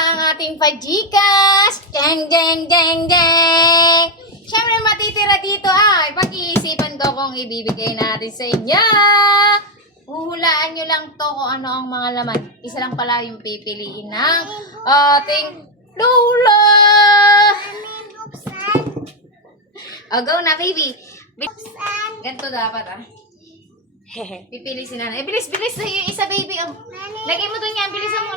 na ang ating pajikas. Jeng, jeng, jeng, jeng. Siyempre matitira dito ay pag-iisipan ko kung ibibigay natin sa inyo. Huhulaan nyo lang to kung ano ang mga laman. Isa lang pala yung pipiliin ng ating Lola. Oh, go na, baby. Ganito dapat, ah. Pipili si nanay. Bilis, bilis sa yung isa, baby. Oh. Lagay mo doon yan. Bilisan mo.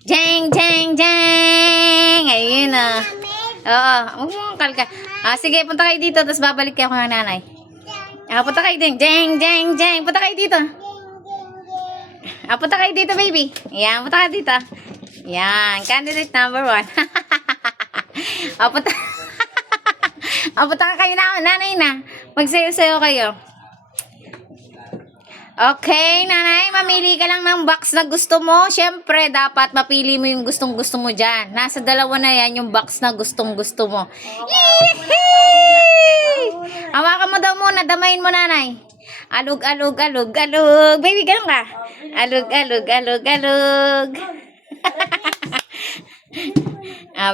Jeng, jeng, jeng. Ayun, ah. Oo. Kalka. Sige, punta kayo dito. Tapos babalik kayo kay nanay. Punta kayo din. Jeng, jeng, jeng. Punta kayo dito. Punta kayo dito, baby. Yan, punta kayo dito. Yan. Candidate number 1. Punta. Punta ka kayo na. Nanay na. Magsayo-sayo kayo. Okay, nanay, mamili ka lang ng box na gusto mo. Siyempre, dapat mapili mo yung gustong-gusto mo dyan. Nasa dalawa na yan yung box na gustong-gusto mo. Yee! Hawakan mo daw muna, damayin mo, nanay. Alug, alug, alug, alug. Baby, ganun ka. Alug, alug, alug, alug.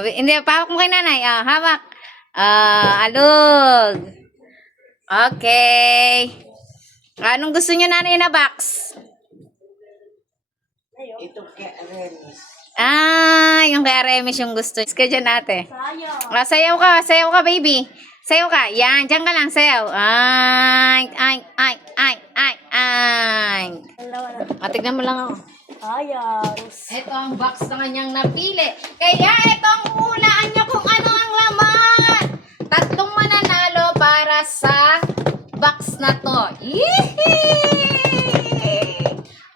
Hindi, pahawak mo kay nanay. Hawak. Alug. Okay. Anong gusto niyo, nanay, na box? Ito kay Arelis. Yung kay Aremis yung gusto. Ska dyan, ate. Sayaw ka. Sayaw ka, baby. Sayaw ka. Yan, dyan ka lang, sayaw. Ay. Tignan mo lang ako. Ayos. Ito ang box na kanyang napili. Kaya ito ang hulaan niyo kung ano ang laman. 3 mananalo para sa box na to. Yee!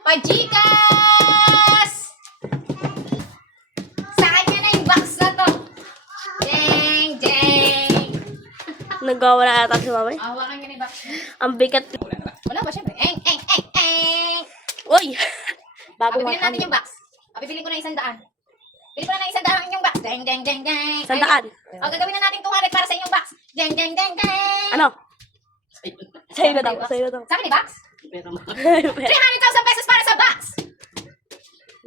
Pajikas! Sa kanya na yung box na to. Jeng, jeng. Nagawa na ata si mama. Hawakan niya na yung box. Ang bigat. Wala ba syempre? Eng. Uy! Bago Pipiliin natin yung box. Pipiliin ko na 100. Pili ko na ng 100 yung box. Jeng, jeng, jeng, jeng. 100. Gagawin na natin 200 para sa inyong box. Jeng, jeng, jeng, jeng. Ano? Sa'yo na daw. Sa'yo na daw. Sa akin yung box? 300,000 pesos para sa box.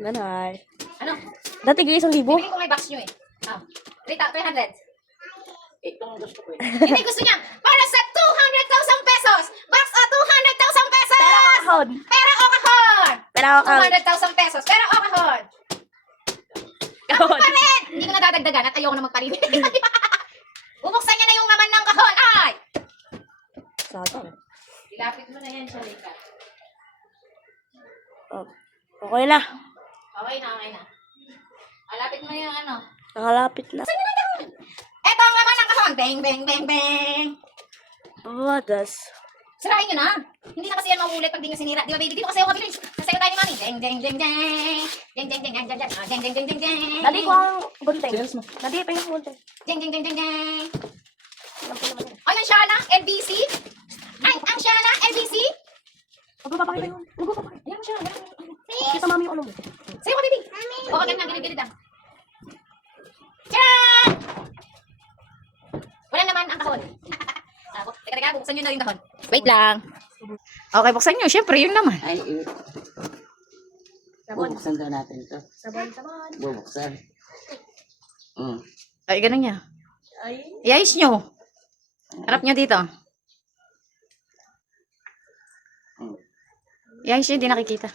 Nanay. Ano? Dati gawin 1,000. Bibili ko may box nyo eh. 300. Itong gusto ko eh. Hindi gusto niya. Para sa 200,000 pesos. Box o 200,000 pesos. Pera o kahon. Pera o kahon. Pera o kahon. 200,000 pesos. Pera o kahon. Kahon. Pa rin. Hindi ko na dadagdagan at ayoko na magparinig. Bubuksan niya na yung laman ng kahon. Ay! Saan? Ilapit mo na yan siya, Lika. Oh. Okay na. Okay na, okay na. Alapit mo yung ano. Nakalapit na. Saan yun ang kahon? Eto ang laman ng kahon. Bang, bang, bang, bang. Wadas. Sirahin nyo na. Hindi na kasi yan maulit pag di nyo sinira. Di ba, baby? Dito kasi ako kabilis. Nasayo tayo ni mami. Jeng, jeng, jeng, jeng. Jeng, jeng, jeng, jeng, jeng, jeng. Jeng, jeng, jeng, jeng, jeng. Dali ko ang gunting. Dali pa yung gunting. Jeng, jeng, jeng, jeng, jeng. Alam ko naman yun. Ay, ang Shana, LBC. Ang Shana, LBC. Magpapakita yun. Magpapakita. Ayan mo siya. Kita mami yung ano mo. Sayo ka, baby. O, ganyan, gilid-gilid lang. Tcharan! Wala naman ang kahon. Teka, buksan nyo na yung kahon. Wait lang. Okay, buksan nyo. Siyempre, yun naman. Ay, bubuksan daw natin ito. Sabon. Bubuksan. Ay, ganun niya. Ay. I-ayos nyo. Harap nyo dito. I-ayos nyo, hindi nakikita.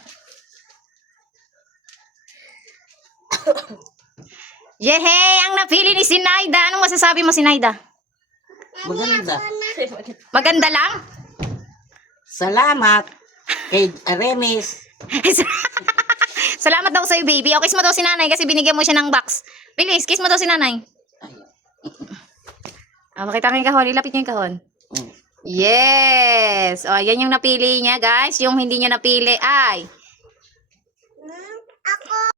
Yehey! Ang napili ni Sinaida. Anong masasabi mo, Sinaida? Maganda. Maganda lang? Salamat kay Aremis. Salamat daw sa'yo, baby. O, kiss mo daw si nanay kasi binigyan mo siya ng box. Bilis, kiss mo daw si nanay. Makita ko yung kahon. Ilapit niyo yung kahon. Yes! O, yan yung napili niya, guys. Yung hindi niya napili ay